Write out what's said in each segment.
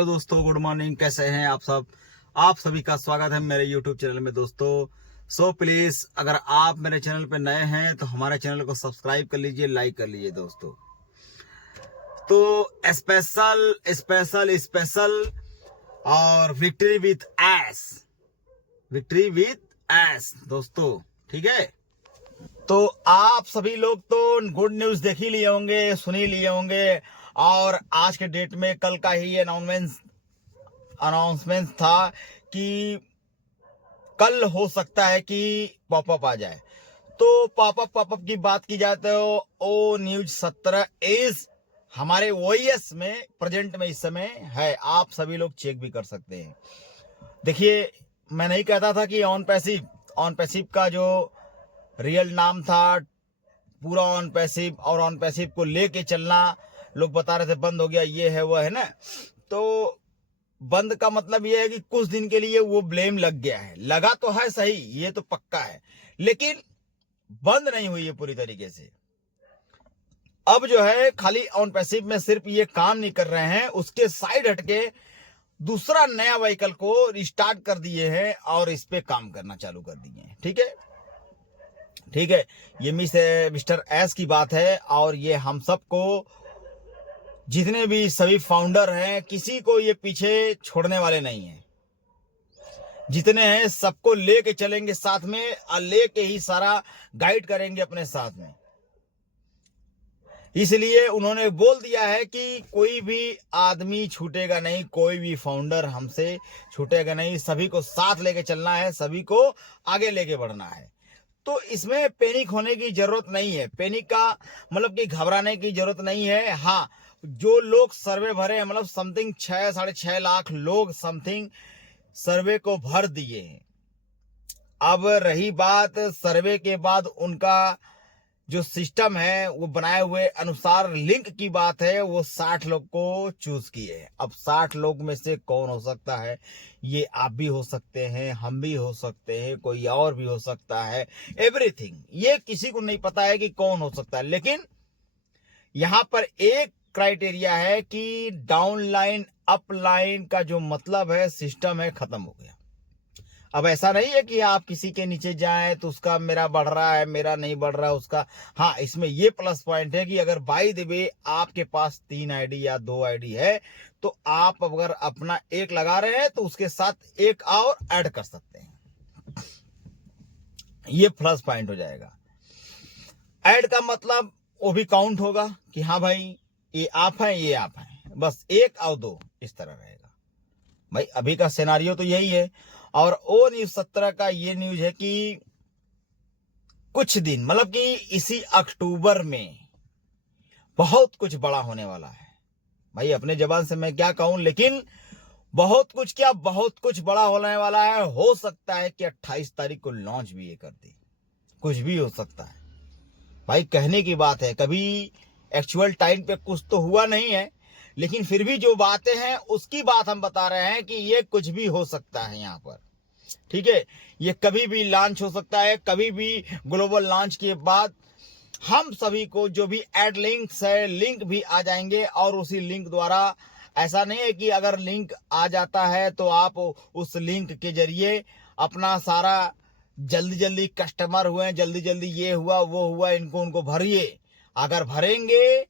Hello दोस्तों, good morning. कैसे हैं आप सब? आप सभी का स्वागत है मेरे यूट्यूब चैनल में दोस्तों। सो प्लीज, अगर आप मेरे चैनल पे नए हैं तो हमारे चैनल को सब्सक्राइब कर लीजिए, लाइक कर लीजिए दोस्तों। तो स्पेशल स्पेशल स्पेशल और victory with S, victory with S दोस्तों, ठीक है। तो आप सभी लोग तो गुड न्यूज देख ही लिए होंगे, सुन ही लिए होंगे। और आज के डेट में कल का ही अनाउंसमेंट था कि कल हो सकता है कि पॉपअप आ जाए। तो पॉपअप की बात की जाए तो ओ न्यूज 17 इज हमारे ओएस में प्रेजेंट में इस समय है। आप सभी लोग चेक भी कर सकते हैं। देखिए, मैं नहीं कहता था कि ऑन पैसिव का जो रियल नाम था पूरा ऑन पैसिव, और ऑन पैसिव को लेके चलना लोग बता रहे थे बंद हो गया, ये है वो है ना। तो बंद का मतलब ये है कि कुछ दिन के लिए वो ब्लेम लग गया है, लगा तो है सही, ये तो पक्का है, लेकिन बंद नहीं हुई है पूरी तरीके से। अब जो है खाली ऑन पैसिव में सिर्फ ये काम नहीं कर रहे हैं, उसके साइड हटके दूसरा नया व्हीकल को रिस्टार्ट कर दिए हैं और इस पे काम करना चालू कर दिए हैं। ठीक है, ठीक है। ये मिस्टर एस की बात है, और ये हम सबको, जितने भी सभी फाउंडर हैं, किसी को ये पीछे छोड़ने वाले नहीं हैं। जितने हैं सबको लेके चलेंगे साथ में, और लेके ही सारा गाइड करेंगे अपने साथ में। इसलिए उन्होंने बोल दिया है कि कोई भी आदमी छूटेगा नहीं, कोई भी फाउंडर हमसे छूटेगा नहीं, सभी को साथ लेके चलना है, सभी को आगे लेके बढ़ना है। तो इसमें पैनिक होने की जरूरत नहीं है, पैनिक का मतलब कि घबराने की जरूरत नहीं है। हाँ, जो लोग सर्वे भरे हैं, मतलब समथिंग 6-6.5 लाख लोग समथिंग सर्वे को भर दिए हैं। अब रही बात सर्वे के बाद उनका जो सिस्टम है वो बनाए हुए अनुसार लिंक की बात है, वो 60 लोग को चूज किए हैं। अब 60 लोग में से कौन हो सकता है? ये आप भी हो सकते हैं, हम भी हो सकते हैं, कोई और भी हो सकता है। एवरीथिंग, ये किसी को नहीं पता है कि कौन हो सकता है। लेकिन यहां पर एक क्राइटेरिया है कि डाउन लाइन अप लाइन का जो मतलब है, सिस्टम है, खत्म हो गया। अब ऐसा नहीं है कि आप किसी के नीचे जाएं तो उसका मेरा बढ़ रहा है, मेरा नहीं बढ़ रहा उसका। हाँ, इसमें ये प्लस पॉइंट है कि अगर बाय द वे आपके पास 3 आईडी या 2 आईडी है, तो आप अगर अपना एक लगा रहे हैं तो उसके साथ एक और ऐड कर सकते हैं। ये प्लस पॉइंट हो जाएगा। ऐड का मतलब वो भी काउंट होगा कि हाँ भाई, ये आप हैं, ये आप हैं, बस 1 और 2 इस तरह रहेगा। भाई अभी का सिनारियो तो यही है। और ओ न्यूज 17 का ये न्यूज है कि कुछ दिन, मतलब कि इसी अक्टूबर में बहुत कुछ बड़ा होने वाला है। भाई अपने जबान से मैं क्या कहूं, लेकिन बहुत कुछ क्या, बहुत कुछ बड़ा होने वाला है। हो सकता है कि 28 तारीख को लॉन्च भी ये कर दे, कुछ भी हो सकता है। भाई कहने की बात है, कभी एक्चुअल टाइम पे कुछ तो हुआ नहीं है, लेकिन फिर भी जो बातें हैं उसकी बात हम बता रहे हैं कि ये कुछ भी हो सकता है यहाँ पर। ठीक है, ये कभी भी लॉन्च हो सकता है, कभी भी ग्लोबल लॉन्च के बाद हम सभी को जो भी एड लिंक्स है, लिंक भी आ जाएंगे। और उसी लिंक द्वारा, ऐसा नहीं है कि अगर लिंक आ जाता है तो आप उस लिंक के जरिए अपना सारा जल्दी जल्दी कस्टमर हुए, जल्दी जल्दी ये हुआ वो हुआ, इनको उनको भरिए। अगर भरेंगे,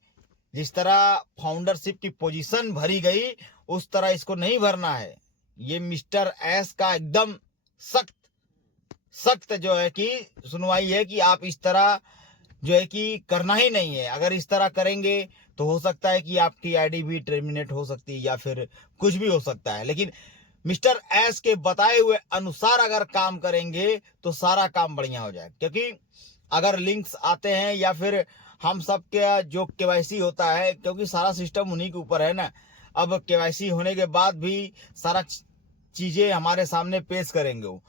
जिस तरह फाउंडरशिप की पोजीशन भरी गई, उस तरह इसको नहीं भरना है। ये मिस्टर एस का एकदम सख्त सख्त जो है कि सुनवाई है कि आप इस तरह जो है कि करना ही नहीं है। अगर इस तरह करेंगे तो हो सकता है कि आपकी आईडी भी टर्मिनेट हो सकती है या फिर कुछ भी हो सकता है। लेकिन मिस्टर एस के बताए हुए अनुसार अगर काम करेंगे तो सारा काम बढ़िया हो जाए। क्योंकि अगर लिंक्स आते हैं या फिर हम सब के जो केवाईसी होता है, क्योंकि सारा सिस्टम उन्हीं के ऊपर है ना। अब केवाईसी होने के बाद भी सारा चीजें हमारे सामने पेश करेंगे वो,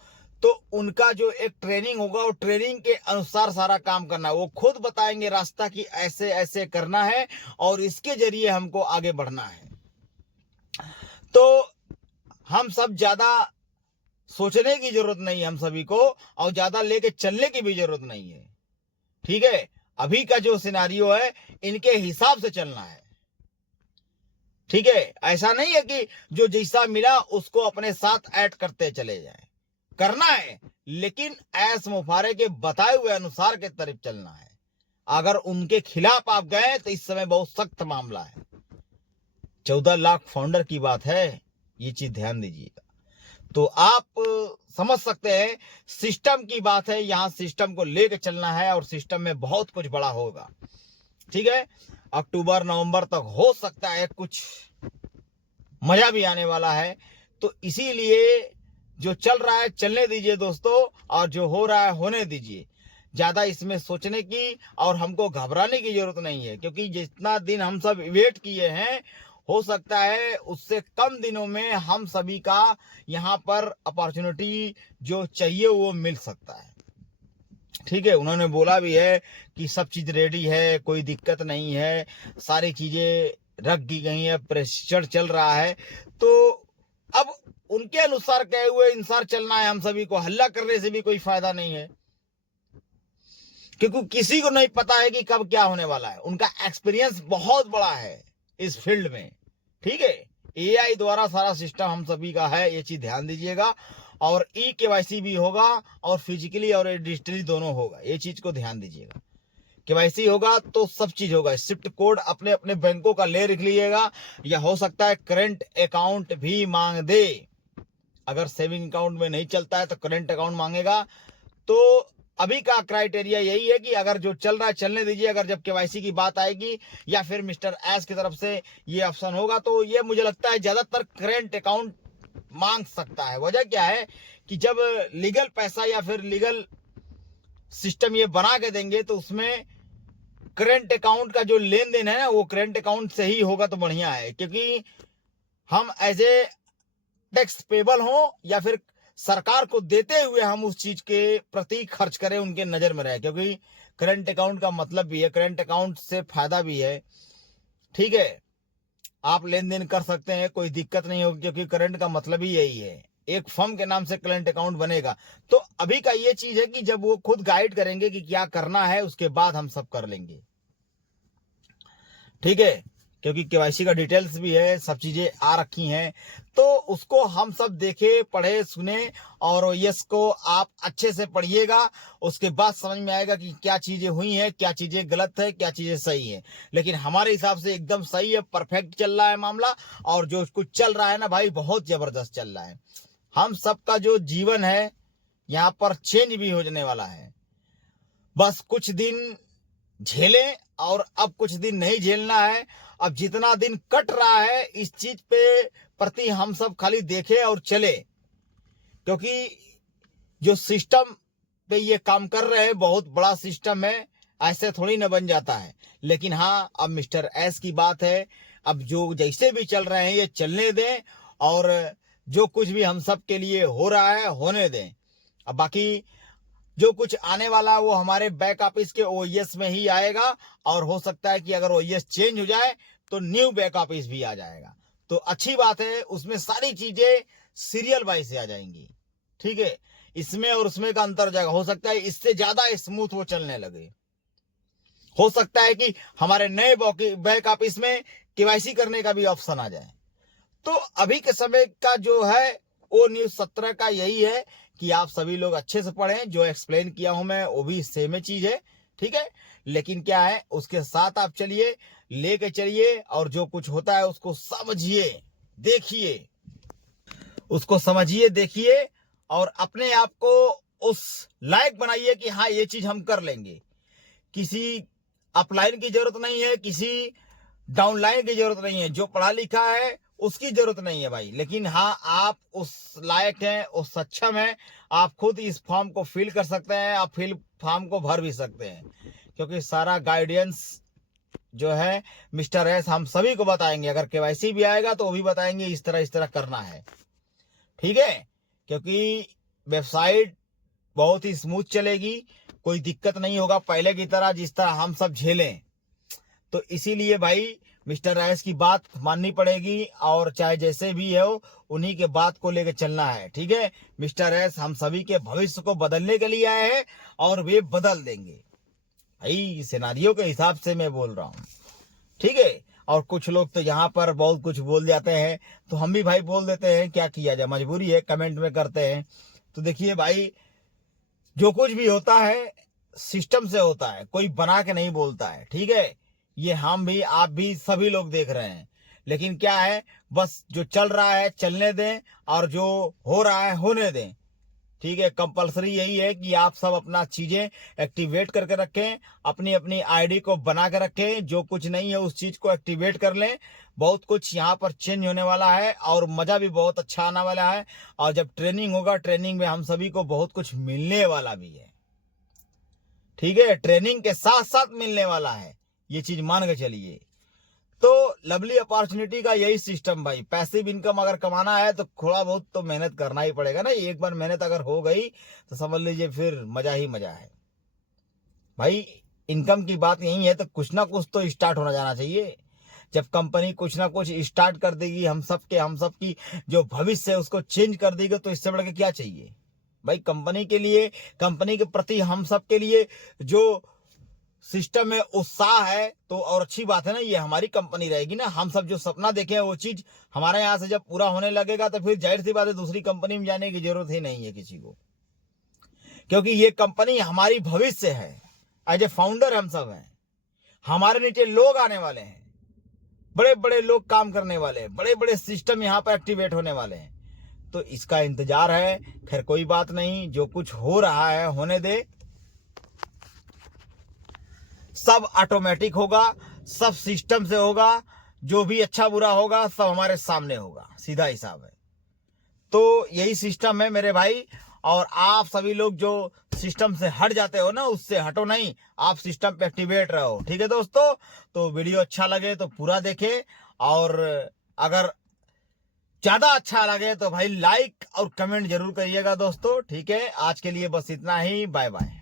तो उनका जो एक ट्रेनिंग होगा, वो ट्रेनिंग के अनुसार सारा काम करना है। वो खुद बताएंगे रास्ता कि ऐसे ऐसे करना है और इसके जरिए हमको आगे बढ़ना है। तो हम सब ज्यादा सोचने की जरूरत नहीं है हम सभी को, और ज्यादा लेके चलने की भी जरूरत नहीं है। ठीक है, अभी का जो सिनारियो है इनके हिसाब से चलना है। ठीक है, ऐसा नहीं है कि जो जैसा मिला उसको अपने साथ ऐड करते चले जाए, करना है लेकिन ऐस मुफारे के बताए हुए अनुसार के तरफ चलना है। अगर उनके खिलाफ आप गए तो इस समय बहुत सख्त मामला है। 14 लाख फाउंडर की बात है, ये चीज ध्यान दीजिएगा। तो आप समझ सकते हैं सिस्टम की बात है, यहां सिस्टम को लेकर चलना है और सिस्टम में बहुत कुछ बड़ा होगा। ठीक है, अक्टूबर नवंबर तक हो सकता है कुछ मजा भी आने वाला है। तो इसीलिए जो चल रहा है चलने दीजिए दोस्तों, और जो हो रहा है होने दीजिए। ज्यादा इसमें सोचने की और हमको घबराने की जरूरत नहीं है, क्योंकि जितना दिन हम सब वेट किए हैं हो सकता है उससे कम दिनों में हम सभी का यहाँ पर अपॉर्चुनिटी जो चाहिए वो मिल सकता है। ठीक है, उन्होंने बोला भी है कि सब चीज रेडी है, कोई दिक्कत नहीं है, सारी चीजें रख दी गई है, प्रेशर चल रहा है। तो अब उनके अनुसार कहे हुए अनुसार चलना है। हम सभी को हल्ला करने से भी कोई फायदा नहीं है, क्योंकि किसी को नहीं पता है कि कब क्या होने वाला है। उनका एक्सपीरियंस बहुत बड़ा है इस फील्ड में। ठीक है, एआई द्वारा सारा सिस्टम हम सभी का है, ये चीज ध्यान दीजिएगा। और केवाईसी भी होगा और फिजिकली और डिजिटली दोनों होगा, ये चीज को ध्यान दीजिएगा। केवाईसी होगा तो सब चीज होगा। स्विफ्ट कोड अपने अपने बैंकों का ले रख लीजिएगा, या हो सकता है करंट अकाउंट भी मांग दे। अगर सेविंग अकाउंट में नहीं चलता है तो करंट अकाउंट मांगेगा। तो अभी का क्राइटेरिया यही है कि अगर जो चल रहा है चलने दीजिए। अगर जब केवाईसी की बात आएगी या फिर मिस्टर एस की तरफ से ये ऑप्शन होगा तो ये मुझे लगता है ज्यादातर करंट अकाउंट मांग सकता है। वजह क्या है कि जब लीगल पैसा या फिर लीगल सिस्टम ये बना के देंगे तो उसमें करंट अकाउंट का जो लेन देन है ना वो करंट अकाउंट से ही होगा तो बढ़िया है, क्योंकि हम एज ए टैक्स पेबल हो या फिर सरकार को देते हुए हम उस चीज के प्रति खर्च करें, उनके नजर में रहे। क्योंकि करंट अकाउंट का मतलब भी है, करंट अकाउंट से फायदा भी है। ठीक है, आप लेन देन कर सकते हैं, कोई दिक्कत नहीं होगी, क्योंकि करंट का मतलब ही यही है। एक फर्म के नाम से करंट अकाउंट बनेगा। तो अभी का ये चीज है कि जब वो खुद गाइड करेंगे कि क्या करना है उसके बाद हम सब कर लेंगे। ठीक है, क्योंकि केवाईसी का डिटेल्स भी है, सब चीजें आ रखी हैं। तो उसको हम सब देखे पढ़े सुने, और यस को आप अच्छे से पढ़िएगा। उसके बाद समझ में आएगा कि क्या चीजें हुई हैं, क्या चीजें गलत है, क्या चीजें सही है। लेकिन हमारे हिसाब से एकदम सही है, परफेक्ट चल रहा है मामला। और जो कुछ चल रहा है ना भाई, बहुत जबरदस्त चल रहा है। हम सबका जो जीवन है यहाँ पर चेंज भी होने वाला है। बस कुछ दिन झेलें और अब कुछ दिन नहीं झेलना है। अब जितना दिन कट रहा है इस चीज पे प्रति हम सब खाली देखें और चले, क्योंकि जो सिस्टम पे ये काम कर रहे हैं बहुत बड़ा सिस्टम है, ऐसे थोड़ी न बन जाता है। लेकिन हाँ, अब मिस्टर एस की बात है, अब जो जैसे भी चल रहे हैं ये चलने दें, और जो कुछ भी हम सब के लिए हो रहा है होने दें। अब बाकी जो कुछ आने वाला है वो हमारे बैक ऑफिस के ओएस में ही आएगा, और हो सकता है कि अगर ओएस चेंज हो जाए तो न्यू बैक ऑफिस भी आ जाएगा। तो अच्छी बात है, उसमें सारी चीजें सीरियल वाइज से आ जाएंगी। ठीक है, इसमें और उसमें का अंतर हो जाएगा। हो सकता है इससे ज्यादा स्मूथ वो चलने लगे। हो सकता है कि हमारे नए बैक ऑफिस में केवाईसी करने का भी ऑप्शन आ जाए। तो अभी के समय का जो है वो न्यूज 17 का यही है कि आप सभी लोग अच्छे से पढ़ें। जो एक्सप्लेन किया हूं मैं वो भी सेम चीज है। ठीक है, लेकिन क्या है उसके साथ आप चलिए, लेके चलिए, और जो कुछ होता है उसको समझिए, देखिए, उसको समझिए, देखिए, और अपने आप को उस लायक बनाइए कि हाँ ये चीज हम कर लेंगे। किसी अपलाइन की जरूरत नहीं है, किसी डाउनलाइन की जरूरत नहीं है। जो पढ़ा लिखा है उसकी जरूरत नहीं है भाई। लेकिन हाँ, आप उस लायक हैं, उस सक्षम हैं, आप खुद इस फॉर्म को फिल कर सकते हैं, आप फॉर्म को भर भी सकते हैं। क्योंकि सारा गाइडेंस जो है मिस्टर एस हम सभी को बताएंगे। अगर केवाईसी भी आएगा तो वो भी बताएंगे इस तरह करना है। ठीक है, क्योंकि वेबसाइट बहुत ही स्मूथ चलेगी, कोई दिक्कत नहीं होगा पहले की तरह जिस तरह हम सब झेलें। तो इसीलिए भाई मिस्टर एस की बात माननी पड़ेगी, और चाहे जैसे भी हो उन्हीं के बात को लेकर चलना है। ठीक है, मिस्टर एस हम सभी के भविष्य को बदलने के लिए आए हैं और वे बदल देंगे भाई। सिनेरियो के हिसाब से मैं बोल रहा हूं। ठीक है, और कुछ लोग तो यहाँ पर बहुत कुछ बोल जाते हैं, तो हम भी भाई बोल देते हैं, क्या किया जाए, मजबूरी है, कमेंट में करते हैं। तो देखिए भाई, जो कुछ भी होता है सिस्टम से होता है, कोई बना के नहीं बोलता है, ठीक है। ये हम भी, आप भी, सभी लोग देख रहे हैं। लेकिन क्या है, बस जो चल रहा है चलने दें, और जो हो रहा है होने दें, ठीक है। कंपलसरी यही है कि आप सब अपना चीजें एक्टिवेट करके रखें, अपनी अपनी आईडी को बना के रखें, जो कुछ नहीं है उस चीज को एक्टिवेट कर लें। बहुत कुछ यहाँ पर चेंज होने वाला है और मजा भी बहुत अच्छा आने वाला है। और जब ट्रेनिंग होगा, ट्रेनिंग में हम सभी को बहुत कुछ मिलने वाला भी है, ठीक है। ट्रेनिंग के साथ साथ मिलने वाला है, ये चीज मान के चलिए। तो लवली अपॉर्चुनिटी का यही सिस्टम भाई, पैसिव इनकम अगर कमाना है तो थोड़ा बहुत तो मेहनत करना ही पड़ेगा ना। एक बार मेहनत अगर हो गई तो समझ लीजिए फिर मजा ही मजा है भाई। इनकम की बात यही है, तो कुछ ना कुछ तो स्टार्ट होना जाना चाहिए। जब कंपनी कुछ ना कुछ स्टार्ट कर देगी, हम सबकी जो भविष्य है उसको चेंज कर देगी, तो इससे बढ़ के क्या चाहिए भाई। कंपनी के लिए, कंपनी के प्रति हम सब के लिए जो सिस्टम में उत्साह है, तो और अच्छी बात है ना, ये हमारी कंपनी रहेगी ना। हम सब जो सपना देखे हैं वो चीज हमारे यहाँ से जब पूरा होने लगेगा, तो फिर जाहिर सी बात है दूसरी कंपनी में जाने की जरूरत ही नहीं है किसी को, क्योंकि ये कंपनी हमारी भविष्य है। एज ए फाउंडर हम सब हैं, हमारे नीचे लोग आने वाले हैं, बड़े बड़े लोग काम करने वाले हैं, बड़े बड़े सिस्टम यहाँ पर एक्टिवेट होने वाले हैं। तो इसका इंतजार है। खैर कोई बात नहीं, जो कुछ हो रहा है होने दे, सब ऑटोमेटिक होगा, सब सिस्टम से होगा। जो भी अच्छा बुरा होगा सब हमारे सामने होगा, सीधा हिसाब है। तो यही सिस्टम है मेरे भाई। और आप सभी लोग जो सिस्टम से हट जाते हो ना, उससे हटो नहीं, आप सिस्टम पे एक्टिवेट रहो, ठीक है दोस्तों। तो वीडियो अच्छा लगे तो पूरा देखें, और अगर ज्यादा अच्छा लगे तो भाई लाइक और कमेंट जरूर करिएगा दोस्तों, ठीक है। आज के लिए बस इतना ही, बाय बाय।